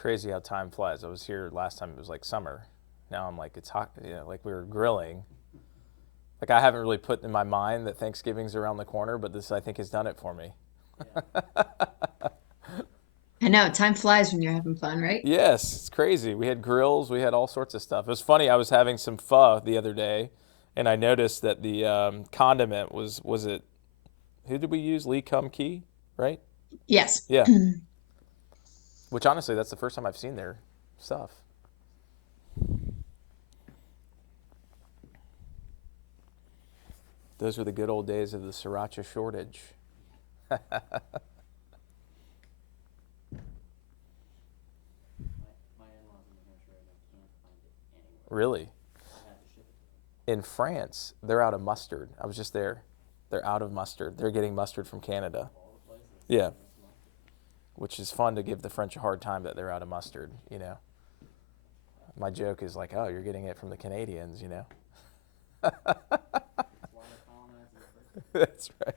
crazy how time flies. I was here last time, it was like summer. Now I'm like, it's hot, like we were grilling. Like I haven't really put in my mind that Thanksgiving's around the corner, but this I think has done it for me. I know, time flies when you're having fun, right? Yes, it's crazy. We had grills, we had all sorts of stuff. It was funny. I was having some pho the other day, and I noticed that the condiment was it who did we use? Lee Kum Kee, right? Yes. Yeah. Which honestly, that's the first time I've seen their stuff. Those were the good old days of the sriracha shortage. Really? In France, they're out of mustard. I was just there. They're out of mustard. They're getting mustard from Canada. Yeah, which is fun to give the French a hard time that they're out of mustard, My joke is like, oh, you're getting it from the Canadians. That's right.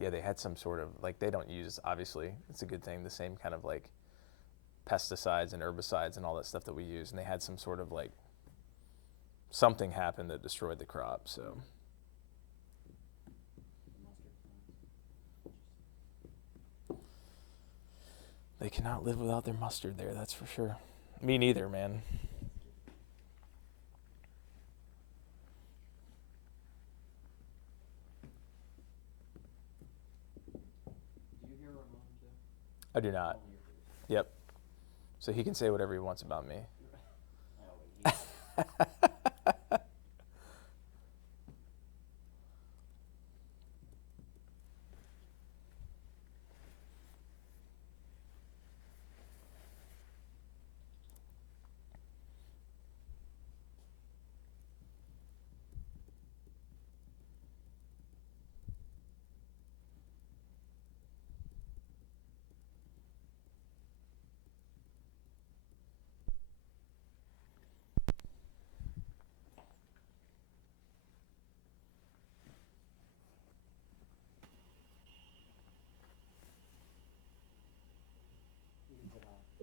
Yeah, they had some sort of, like, they don't use, obviously, it's a good thing, the same kind of like pesticides and herbicides and all that stuff that we use. And they had some sort of like something happened that destroyed the crop. So they cannot live without their mustard there, that's for sure. Me neither, man. I do not. Yep. So he can say whatever he wants about me.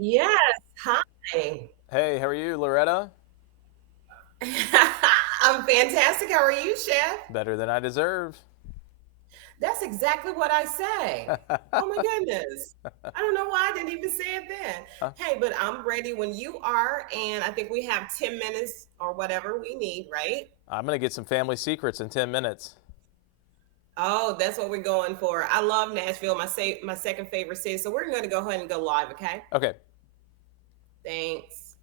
Yes. Hi. Hey, how are you, Loretta? I'm fantastic. How are you, Chef? Better than I deserve. That's exactly what I say. Oh my goodness. I don't know why I didn't even say it then. Huh? Hey, but I'm ready when you are. And I think we have 10 minutes or whatever we need, right? I'm going to get some family secrets in 10 minutes. Oh, that's what we're going for. I love Nashville, my second favorite city. So we're going to go ahead and go live, okay? Okay. Thanks.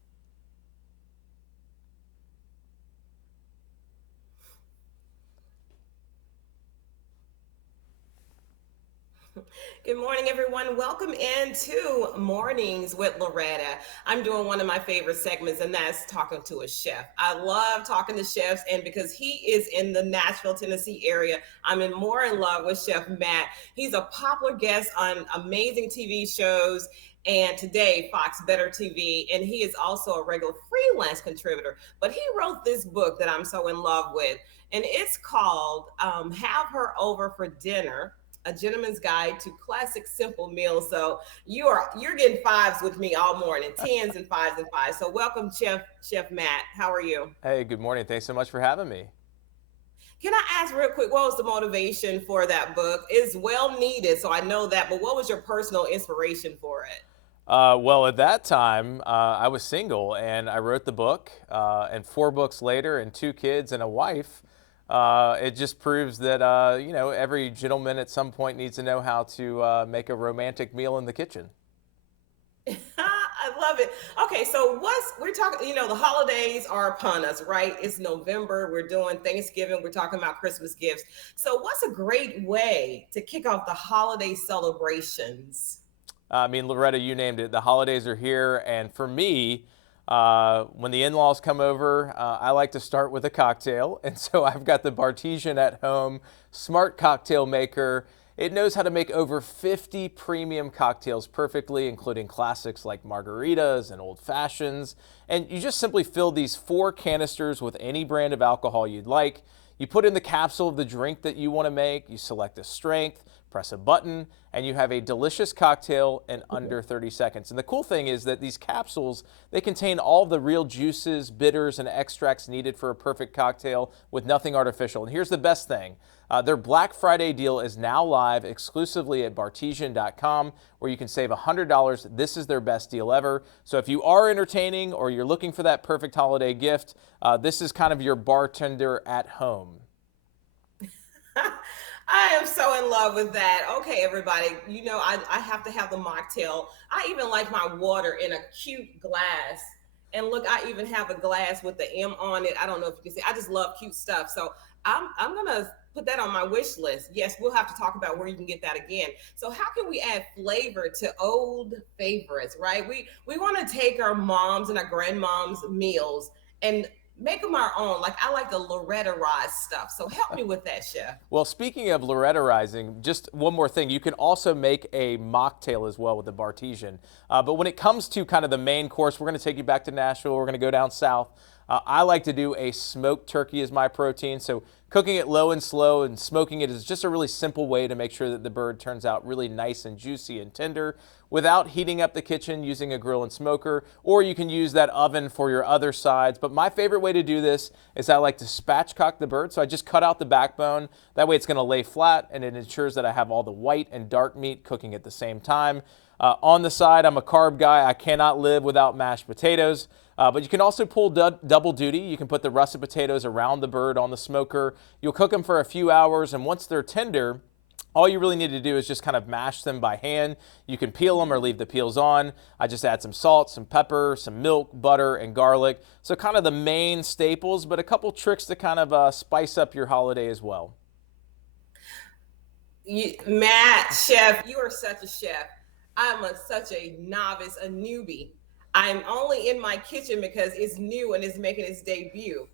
Good morning, everyone. Welcome into Mornings with Loretta. I'm doing one of my favorite segments, and that's talking to a chef. I love talking to chefs, and because he is in the Nashville, Tennessee area, I'm more in love with Chef Matt. He's a popular guest on amazing TV shows. And today, Fox Better TV, and he is also a regular freelance contributor. But he wrote this book that I'm so in love with, and it's called "Have Her Over for Dinner: A Gentleman's Guide to Classic Simple Meals." So you're getting fives with me all morning, tens and fives and fives. So welcome, Chef Matt. How are you? Hey, good morning. Thanks so much for having me. Can I ask real quick, what was the motivation for that book? It's well needed, so I know that, but what was your personal inspiration for it? Well, at that time, I was single and I wrote the book. And 4 books later, and 2 kids and a wife, it just proves that every gentleman at some point needs to know how to make a romantic meal in the kitchen. I love it. Okay, so what's we're talking, the holidays are upon us, right? It's November, we're doing Thanksgiving, we're talking about Christmas gifts. So what's a great way to kick off the holiday celebrations? I mean, Loretta, you named it. The holidays are here, and for me, when the in-laws come over, I like to start with a cocktail, and so I've got the Bartesian at home smart cocktail maker. It knows how to make over 50 premium cocktails perfectly, including classics like margaritas and old fashions. And you just simply fill these 4 canisters with any brand of alcohol you'd like. You put in the capsule of the drink that you want to make, you select a strength, press a button, and you have a delicious cocktail in under 30 seconds. And the cool thing is that these capsules, they contain all the real juices, bitters, and extracts needed for a perfect cocktail with nothing artificial. And here's the best thing. Their Black Friday deal is now live exclusively at Bartesian.com, where you can save $100. This is their best deal ever. So if you are entertaining or you're looking for that perfect holiday gift, this is kind of your bartender at home. I am so in love with that. Okay, everybody, I have to have the mocktail. I even like my water in a cute glass. And look, I even have a glass with the M on it. I don't know if you can see. I just love cute stuff. So I'm gonna put that on my wish list. Yes, we'll have to talk about where you can get that again. So how can we add flavor to old favorites, right? We want to take our moms and our grandmoms' meals and make them our own. Like I like the Loretta Rise stuff. So help me with that, chef. Well, speaking of Loretta Rising, just one more thing. You can also make a mocktail as well with the Bartesian. But when it comes to kind of the main course, we're going to take you back to Nashville. We're going to go down south. I like to do a smoked turkey as my protein. So cooking it low and slow and smoking it is just a really simple way to make sure that the bird turns out really nice and juicy and tender without heating up the kitchen using a grill and smoker, or you can use that oven for your other sides. But my favorite way to do this is I like to spatchcock the bird. So I just cut out the backbone. That way it's going to lay flat and it ensures that I have all the white and dark meat cooking at the same time. On the side, I'm a carb guy. I cannot live without mashed potatoes. But you can also pull double duty. You can put the russet potatoes around the bird on the smoker. You'll cook them for a few hours, and once they're tender, all you really need to do is just kind of mash them by hand. You can peel them or leave the peels on. I just add some salt, some pepper, some milk, butter, and garlic. So kind of the main staples, but a couple tricks to kind of spice up your holiday as well. Matt, chef, you are such a chef. I'm such a novice, a newbie. I'm only in my kitchen because it's new and it's making its debut.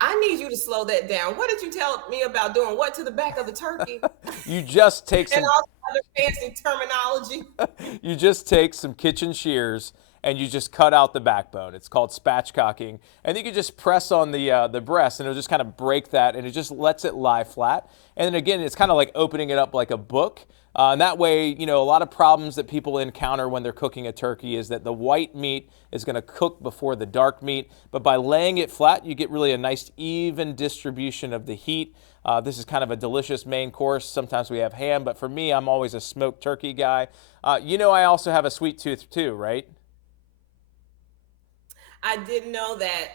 I need you to slow that down. What did you tell me about doing? What to the back of the turkey? You just take some and all the other fancy terminology. You just take some kitchen shears and you just cut out the backbone. It's called spatchcocking. And you can just press on the breast and it'll just kind of break that and it just lets it lie flat. And then again, it's kind of like opening it up like a book. And that way, a lot of problems that people encounter when they're cooking a turkey is that the white meat is going to cook before the dark meat. But by laying it flat, you get really a nice even distribution of the heat. This is kind of a delicious main course. Sometimes we have ham, but for me, I'm always a smoked turkey guy. I also have a sweet tooth too, right? I didn't know that.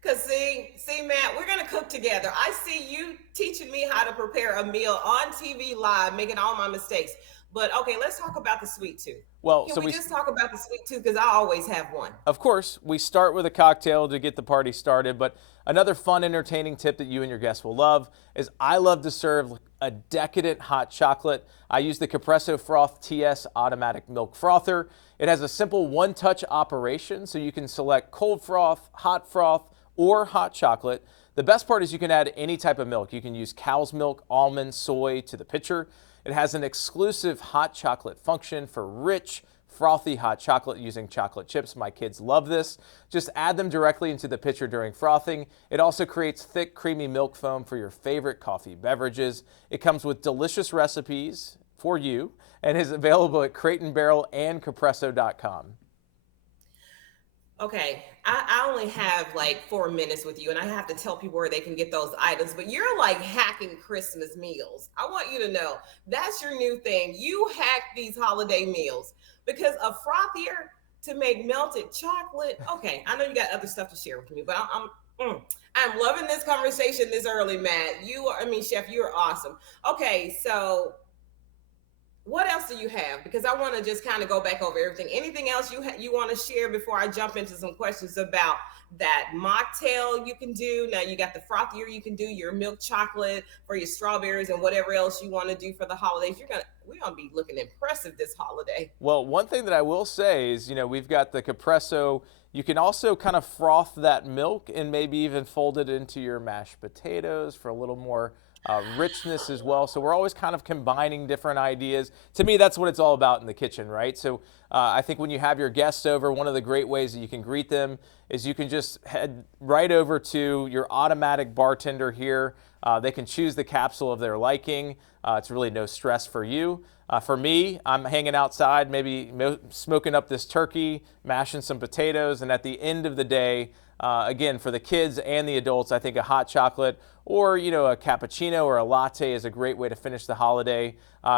Because see, Matt, we're going to cook together. I see you teaching me how to prepare a meal on TV live, making all my mistakes. But okay, let's talk about the sweet tooth. Well, Can we just talk about the sweet tooth? Because I always have one. Of course, we start with a cocktail to get the party started. But another fun, entertaining tip that you and your guests will love is I love to serve a decadent hot chocolate. I use the Capresso Froth TS automatic milk frother. It has a simple one-touch operation, so you can select cold froth, hot froth, or hot chocolate. The best part is you can add any type of milk. You can use cow's milk, almond, soy to the pitcher. It has an exclusive hot chocolate function for rich, frothy hot chocolate using chocolate chips. My kids love this. Just add them directly into the pitcher during frothing. It also creates thick, creamy milk foam for your favorite coffee beverages. It comes with delicious recipes for you and is available at Crate and Barrel and Capresso.com. Okay, I only have like 4 minutes with you and I have to tell people where they can get those items, but you're like hacking Christmas meals. I want you to know that's your new thing. You hack these holiday meals because a frothier to make melted chocolate. Okay, I know you got other stuff to share with me, but I'm loving this conversation this early, Matt. Chef, you are awesome. Okay, so what else do you have? Because I want to just kind of go back over everything. Anything else you want to share before I jump into some questions about that mocktail you can do? Now you got the frothier you can do, your milk chocolate for your strawberries and whatever else you want to do for the holidays. We're gonna be looking impressive this holiday. Well, one thing that I will say is, we've got the Capresso. You can also kind of froth that milk and maybe even fold it into your mashed potatoes for a little more richness as well. So we're always kind of combining different ideas. To me, that's what it's all about in the kitchen, right? So I think when you have your guests over, one of the great ways that you can greet them is you can just head right over to your automatic bartender here. They can choose the capsule of their liking. It's really no stress for you. For me, I'm hanging outside, maybe smoking up this turkey, mashing some potatoes, and at the end of the day, again, for the kids and the adults, I think a hot chocolate or a cappuccino or a latte is a great way to finish the holiday.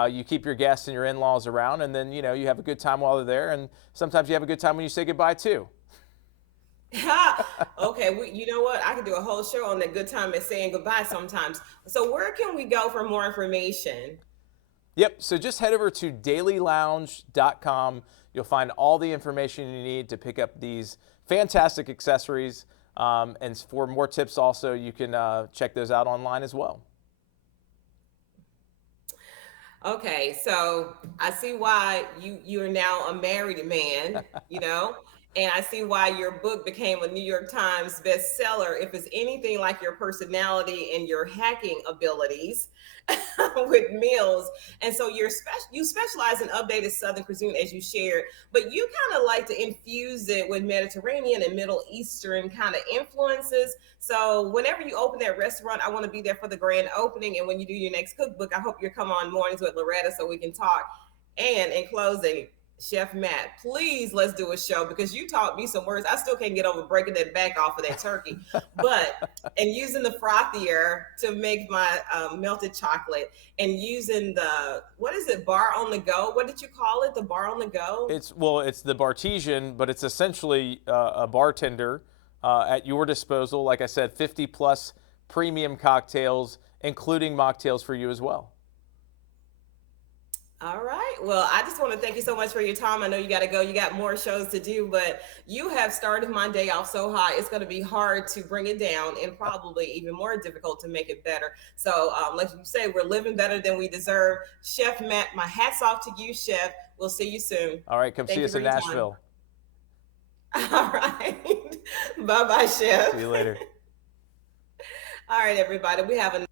You keep your guests and your in-laws around, and then you have a good time while they're there, and sometimes you have a good time when you say goodbye too. Okay, you know what? I could do a whole show on the good time at saying goodbye sometimes. So where can we go for more information? Yep, so just head over to dailylounge.com. You'll find all the information you need to pick up these fantastic accessories. And for more tips also, you can check those out online as well. Okay, so I see why you're now a married man, and I see why your book became a New York Times bestseller. If it's anything like your personality and your hacking abilities with meals, and so you specialize in updated Southern cuisine as you shared, but you kind of like to infuse it with Mediterranean and Middle Eastern kind of influences. So whenever you open that restaurant, I want to be there for the grand opening. And when you do your next cookbook, I hope you come on Mornings with Loretta so we can talk. And in closing, Chef Matt, please let's do a show because you taught me some words. I still can't get over breaking that back off of that turkey, and using the frothier to make my melted chocolate, and using what is it, bar on the go? What did you call it? The bar on the go? It's the Bartesian, but it's essentially a bartender at your disposal. Like I said, 50 plus premium cocktails, including mocktails for you as well. All right. Well, I just want to thank you so much for your time. I know you got to go. You got more shows to do, but you have started my day off so high. It's going to be hard to bring it down and probably even more difficult to make it better. So like you say, we're living better than we deserve. Chef Matt, my hat's off to you, Chef. We'll see you soon. All right. Come see us in Nashville. All right. Bye-bye, Chef. See you later. All right, everybody. We have a